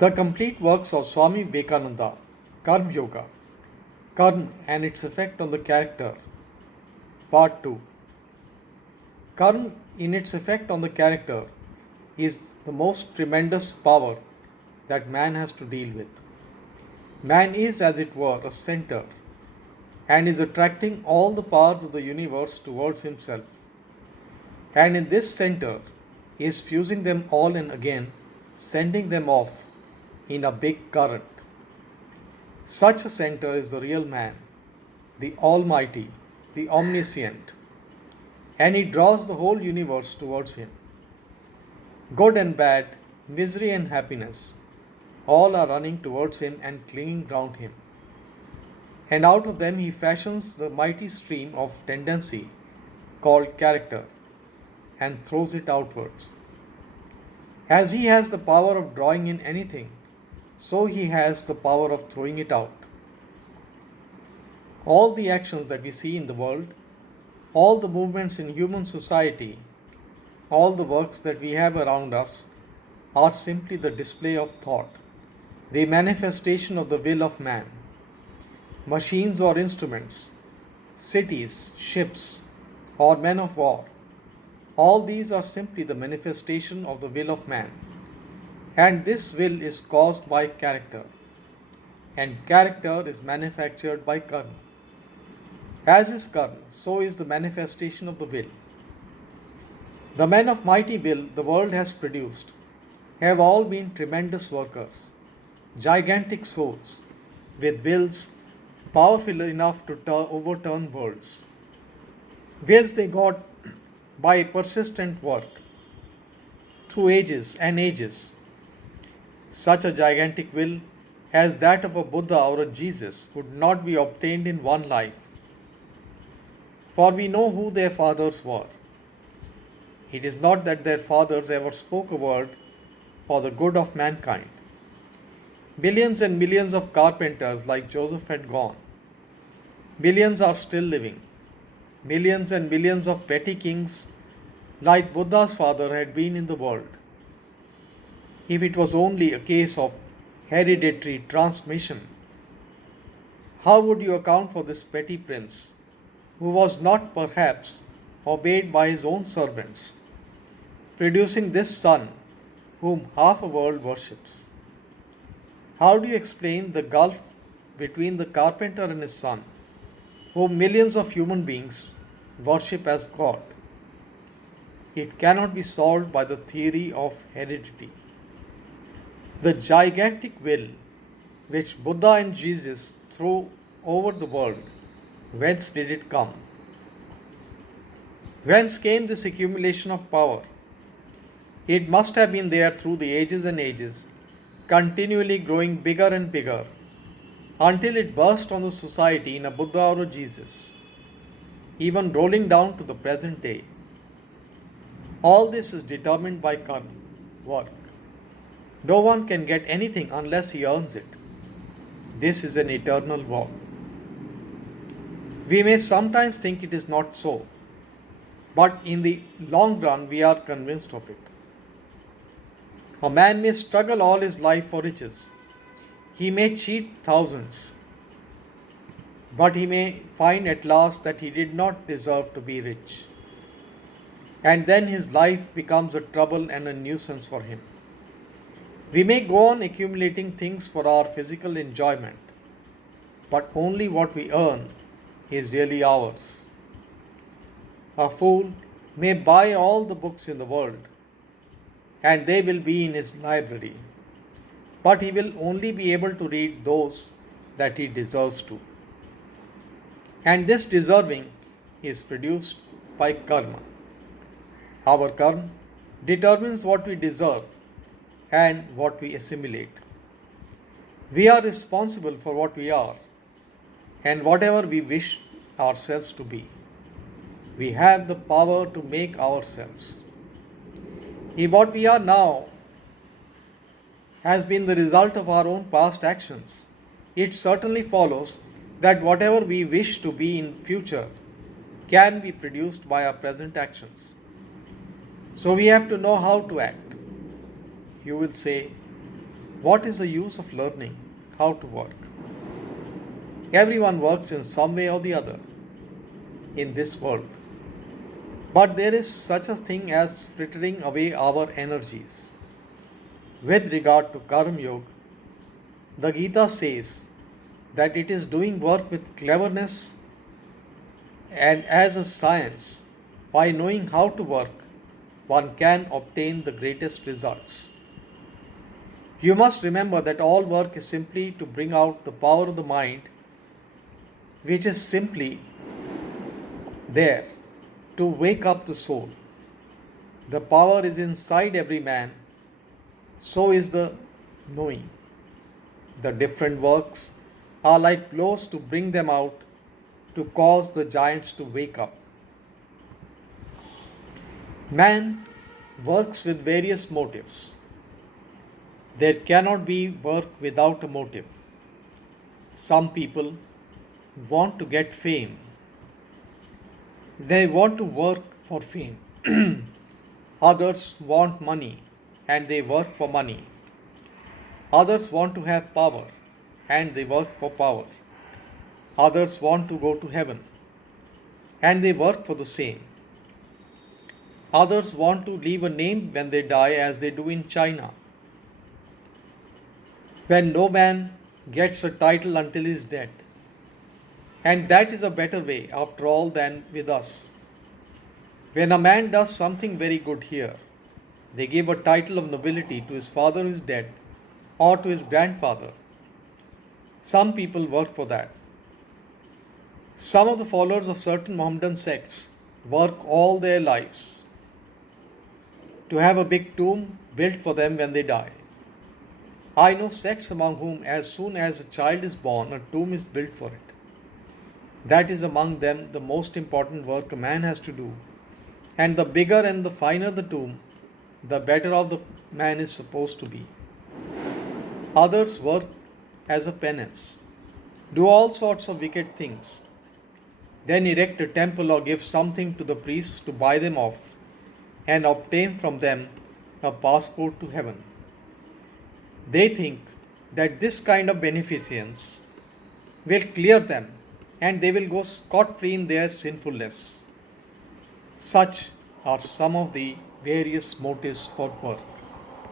The complete works of Swami Vivekananda, Karma Yoga, Karma and its effect on the character, Part 2. Karma in its effect on the character is the most tremendous power that man has to deal with. Man is, as it were, a center and is attracting all the powers of the universe towards himself. And in this center, he is fusing them all in again, sending them off in a big current. Such a center is the real man, the Almighty, the Omniscient, and he draws the whole universe towards him. Good and bad, misery and happiness, all are running towards him and clinging round him. And out of them he fashions the mighty stream of tendency called character and throws it outwards. As he has the power of drawing in anything, so he has the power of throwing it out. All the actions that we see in the world, all the movements in human society, all the works that we have around us are simply the display of thought, the manifestation of the will of man. Machines or instruments, cities, ships, or men of war, all these are simply the manifestation of the will of man. And this will is caused by character, and character is manufactured by karma. As is karma, so is the manifestation of the will. The men of mighty will the world has produced have all been tremendous workers, gigantic souls, with wills powerful enough to overturn worlds. Wills they got by persistent work through ages and ages. Such a gigantic will as that of a Buddha or a Jesus could not be obtained in one life. For we know who their fathers were. It is not that their fathers ever spoke a word for the good of mankind. Billions and millions of carpenters like Joseph had gone. Billions are still living. Millions and millions of petty kings like Buddha's father had been in the world. If it was only a case of hereditary transmission, how would you account for this petty prince, who was not perhaps obeyed by his own servants, producing this son whom half a world worships? How do you explain the gulf between the carpenter and his son, whom millions of human beings worship as God? It cannot be solved by the theory of heredity. The gigantic will which Buddha and Jesus threw over the world, whence did it come? Whence came this accumulation of power? It must have been there through the ages and ages, continually growing bigger and bigger, until it burst on the society in a Buddha or a Jesus, even rolling down to the present day. All this is determined by karma, work. No one can get anything unless he earns it. This is an eternal law. We may sometimes think it is not so, but in the long run we are convinced of it. A man may struggle all his life for riches. He may cheat thousands, but he may find at last that he did not deserve to be rich. And then his life becomes a trouble and a nuisance for him. We may go on accumulating things for our physical enjoyment, but only what we earn is really ours. A fool may buy all the books in the world, and they will be in his library, but he will only be able to read those that he deserves to. And this deserving is produced by karma. Our karma determines what we deserve and what we assimilate. We are responsible for what we are and whatever we wish ourselves to be. We have the power to make ourselves. If what we are now has been the result of our own past actions, it certainly follows that whatever we wish to be in future can be produced by our present actions. So we have to know how to act. You will say, What is the use of learning how to work? Everyone works in some way or the other in this world. But there is such a thing as frittering away our energies. With regard to Karma Yoga, the Gita says that it is doing work with cleverness and as a science. By knowing how to work, one can obtain the greatest results. You must remember that all work is simply to bring out the power of the mind, which is simply there to wake up the soul. The power is inside every man, so is the knowing. The different works are like blows to bring them out, to cause the giants to wake up. Man works with various motives. There cannot be work without a motive. Some people want to get fame. They want to work for fame. Others want money and they work for money. Others want to have power and they work for power. Others want to go to heaven and they work for the same. Others want to leave a name when they die, as they do in China, when no man gets a title until he is dead. And that is a better way, after all, than with us. When a man does something very good here, they give a title of nobility to his father who is dead or to his grandfather. Some people work for that. Some of the followers of certain Mohammedan sects work all their lives to have a big tomb built for them when they die. I know sects among whom, as soon as a child is born, a tomb is built for it. That is among them the most important work a man has to do. And the bigger and the finer the tomb, the better off the man is supposed to be. Others work as a penance, do all sorts of wicked things, then erect a temple or give something to the priests to buy them off and obtain from them a passport to heaven. They think that this kind of beneficence will clear them and they will go scot-free in their sinfulness. Such are some of the various motives for work.